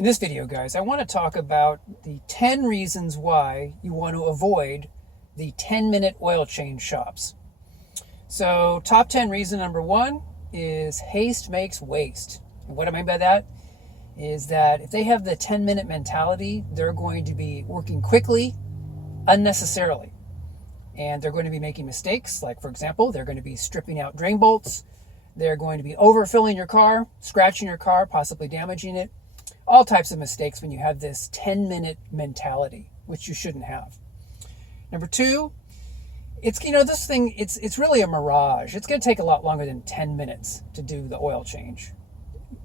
In this video, guys, I want to talk about the 10 reasons why you want to avoid the 10-minute oil change shops. So, top 10 reason number one is haste makes waste. And what I mean by that is that if they have the 10-minute mentality, they're going to be working quickly, unnecessarily. And they're going to be making mistakes. Like, for example, they're going to be stripping out drain bolts. They're going to be overfilling your car, scratching your car, possibly damaging it. All types of mistakes when you have this 10-minute mentality, which you shouldn't have. Number two, this thing, it's really a mirage. It's going to take a lot longer than 10 minutes to do the oil change,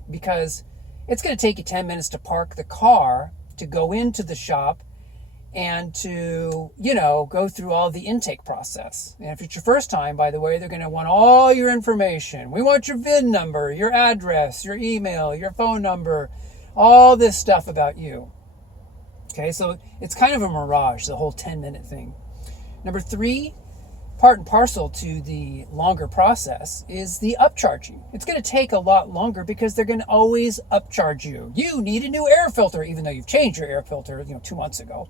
because it's going to take you 10 minutes to park the car, to go into the shop, and to, go through all the intake process. And if it's your first time, by the way, they're going to want all your information. We want your VIN number, your address, your email, your phone number, all this stuff about you. Okay, so it's kind of a mirage, the whole 10-minute thing. Number three, part and parcel to the longer process is the upcharging. It's going to take a lot longer because they're going to always upcharge you. You need a new air filter, even though you've changed your air filter 2 months ago.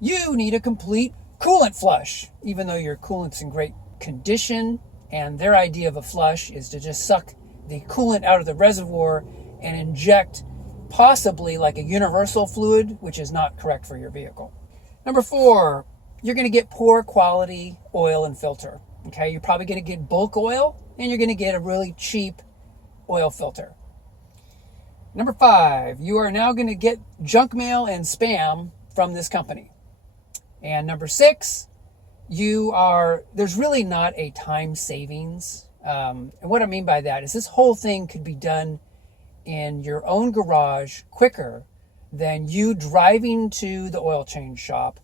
You need a complete coolant flush, even though your coolant's in great condition. And their idea of a flush is to just suck the coolant out of the reservoir and inject possibly like a universal fluid, which is not correct for your vehicle. Number four, you're going to get poor quality oil and filter. Okay, you're probably going to get bulk oil, and you're going to get a really cheap oil filter. Number five, you are now going to get junk mail and spam from this company. And number six, there's really not a time savings. And what I mean by that is this whole thing could be done in your own garage quicker than you driving to the oil change shop,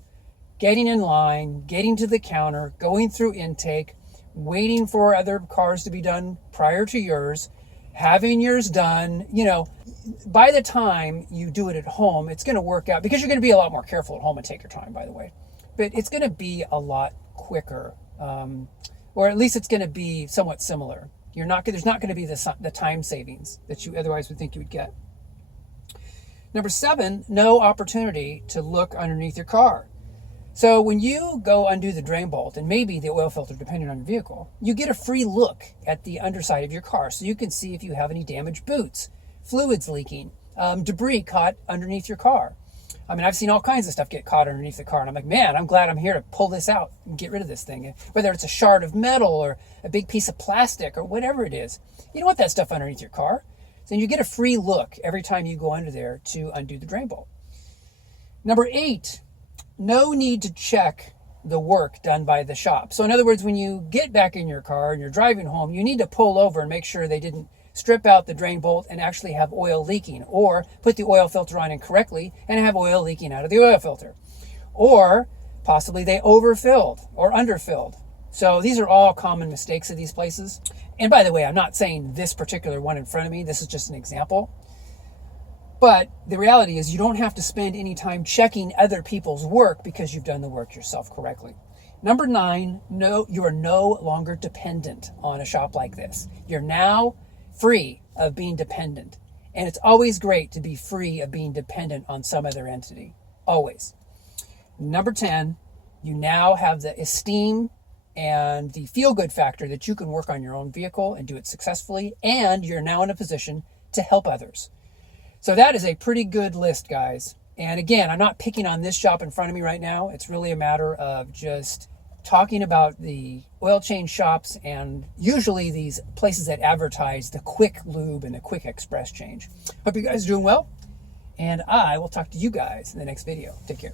getting in line, getting to the counter, going through intake, waiting for other cars to be done prior to yours, having yours done. By the time you do it at home, it's going to work out, because you're going to be a lot more careful at home and take your time, by the way. But it's going to be a lot quicker, or at least it's going to be somewhat similar. There's not going to be the time savings that you otherwise would think you would get. Number seven, no opportunity to look underneath your car. So when you go undo the drain bolt and maybe the oil filter, depending on your vehicle, you get a free look at the underside of your car. So you can see if you have any damaged boots, fluids leaking, debris caught underneath your car. I mean, I've seen all kinds of stuff get caught underneath the car, and I'm like, man, I'm glad I'm here to pull this out and get rid of this thing. Whether it's a shard of metal or a big piece of plastic or whatever it is, you don't want that stuff underneath your car. So you get a free look every time you go under there to undo the drain bolt. Number eight, no need to check the work done by the shop. So in other words, when you get back in your car and you're driving home, you need to pull over and make sure they didn't strip out the drain bolt and actually have oil leaking, or put the oil filter on incorrectly and have oil leaking out of the oil filter. Or possibly they overfilled or underfilled. So these are all common mistakes of these places. And by the way, I'm not saying this particular one in front of me. This is just an example. But the reality is you don't have to spend any time checking other people's work because you've done the work yourself correctly. Number nine, you are no longer dependent on a shop like this. You're now free of being dependent. And it's always great to be free of being dependent on some other entity. Always. Number 10, you now have the esteem and the feel-good factor that you can work on your own vehicle and do it successfully. And you're now in a position to help others. So that is a pretty good list, guys. And again, I'm not picking on this shop in front of me right now. It's really a matter of just talking about the oil change shops and usually these places that advertise the quick lube and the quick express change. Hope you guys are doing well, and I will talk to you guys in the next video. Take care.